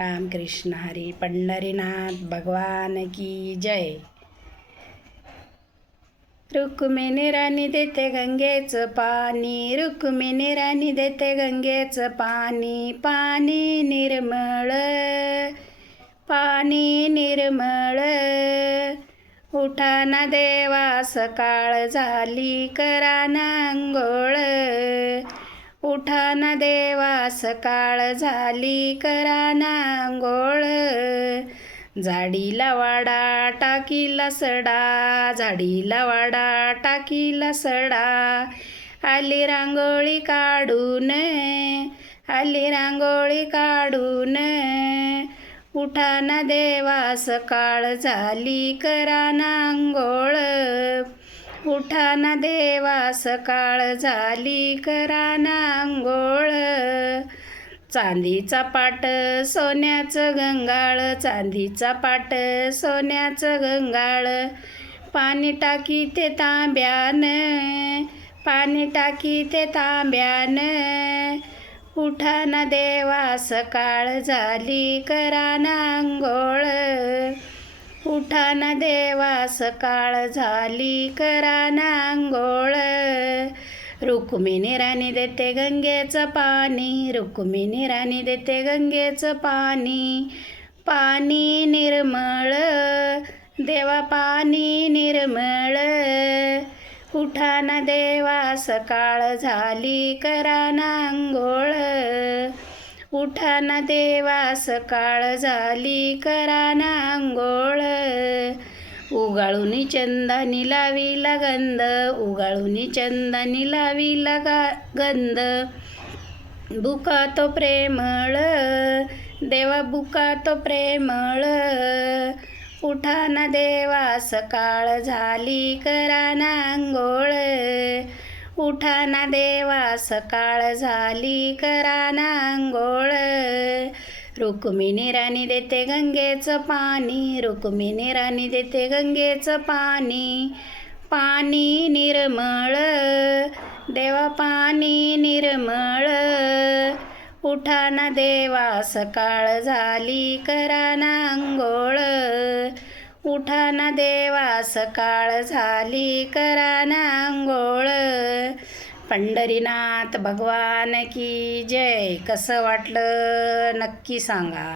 रामकृष्ण हरी पंढरीनाथ भगवान की जय। रुक्मिणी राणी देते गंगेचं पाणी, रुक्मिणी राणी देते गंगेचं पाणी, पाणी निर्मळ, पाणी निर्मळ। उठा ना देवा सकाळ झाली, करा ना अंघोळ, उठा ना देवा सकाळ झाली, करा ना अंघोळ। झाडीला वाडा टाकीला सडा, झाडीला वाडा टाकीला सडा, आली रांगोळी काढून, आली रांगोळी काढून। उठा ना देवा सकाळ झाली, करा ना अंघोळ, उठा ना देवा सकाळ झाली, करा ना अंघोळ। चांदीचा पाट सोन्याचं गंगाळ, चांदीचा पाट सोन्याचं गंगाळ, पाणी टाकी ते तांब्यान, पाणी टाकी ते तांब्यान। उठा ना देवा सकाळ झाली, करा ना अंघोळ, उठा ना देवा सकाळ झाली, करा ना अंघोळ। रुक्मिणी राणी देते गंगेचं पाणी, रुक्मिणी राणी देते गंगेचं पाणी, पाणी निर्मळ, देवा पाणी निर्मळ। उठा ना देवा सकाळ झाली, करा ना अंघोळ, उठा ना देवा सकाळ झाली, करा ना अंघोळ। उगाळूनी चंदनी लावीला गंध, उगाळूनी चंदनी लावीला गंध, बुका तो प्रेमळ, देवा बुका तो प्रेमळ। उठा ना देवा सकाळ झाली, करा ना अंघोळ, उठा ना देवा सकाळ झाली, करा ना अंघोळ। रुक्मिणी राणी देते गंगेचं पाणी, रुक्मिणी राणी देते गंगेचं पाणी, पाणी निर्मळ, देवा पाणी निर्मळ। उठा ना देवा सकाळ झाली, करा ना अंघोळ, उठा ना देवा सकाळ झाली, करा ना अंघोळ। पंढरीनाथ भगवान की जय। कसं वाटलं नक्की सांगा।